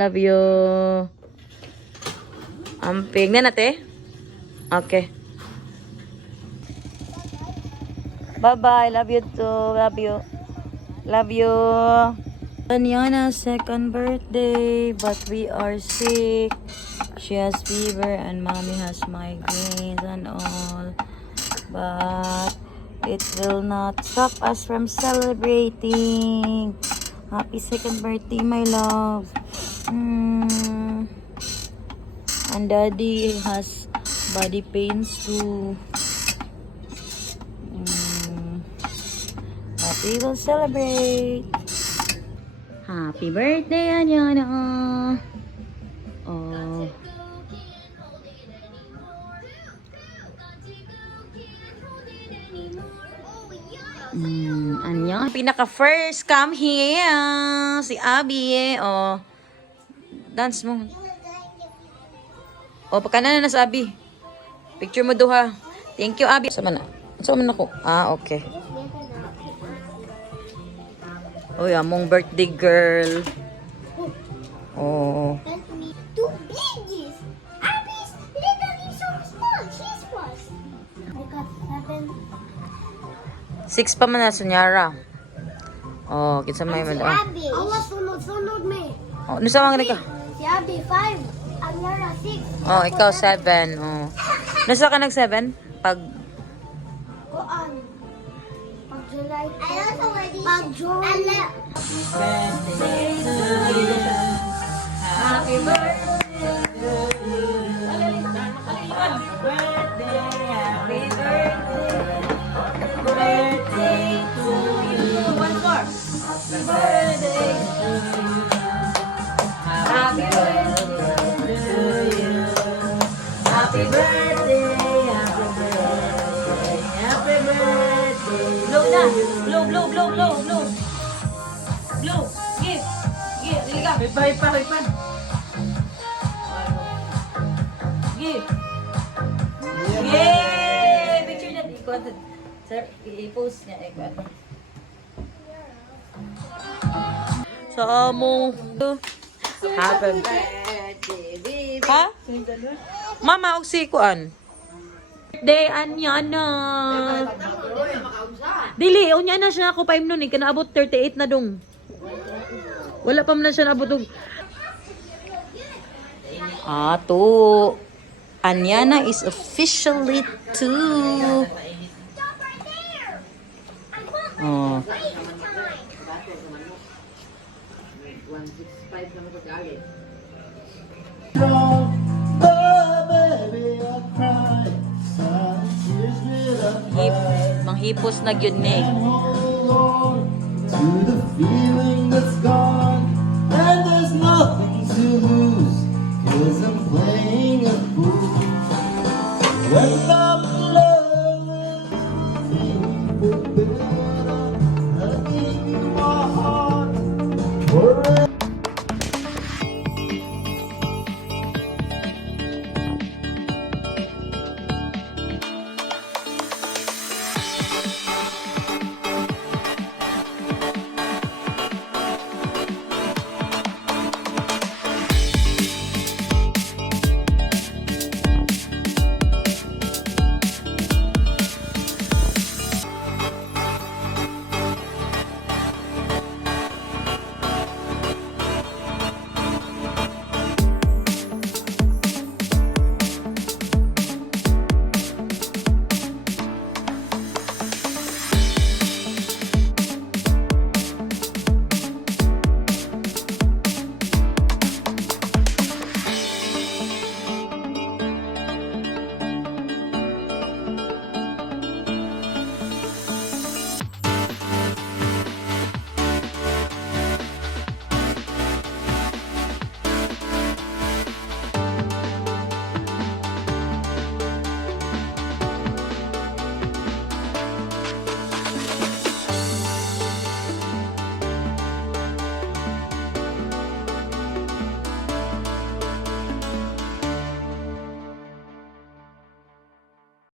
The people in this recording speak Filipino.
love you. Amping na nate. Okay. Bye-bye. Love you too. Love you. Love you. Anyana's second birthday, but we are sick. She has fever and mommy has migraines and all. But it will not stop us from celebrating. Happy second birthday, my love. And daddy has body pains too. But we will celebrate. Happy birthday, Anyana. Oh. Anyana. Pinaka first come here. Si Abby oh. Dance mo. Oh, pagkanan na sa Abby. Picture mo duha. Thank you, Abby. Sama na. Sama na ako. Ah, okay. Uy, among birthday girl. Oh. Two biggies. Abby's literally so small. She's small. I got 7. 6 pa man na, Sunyara. Oh, kinsa may Si madaan. Abby. Allah, sunod me. Oh, ano sa mga ka? Si Abby, 5. Ang Yara, 6. Oh, ikaw 7. Oh. Nasa ka nag 7? Pag Kuan. Pag July. I also already. Pag June. Happy birthday to you. Happy birthday. Birthday to you. One more. Happy birthday to you. Happy birthday to you. Happy birthday. Happy birthday. Happy birthday. Blow na. Blow, blow, blow, blow, blow. Blow. Give. Give. Dili ka. Hipa. Give. Yay! Picture na. Ikuha. Sir, i-post niya. Ikuha. Sa among happy birthday, baby. Ha? Mama, og si kuan. Birthday, Anyana. Dili, unya na siya ako pa nun eh. Kanaabot 38 na dong. Wala pa man na siya naabot og. To. Anyana is officially 2. Oh. Manghipos na gyud ni. To the feeling that's gone.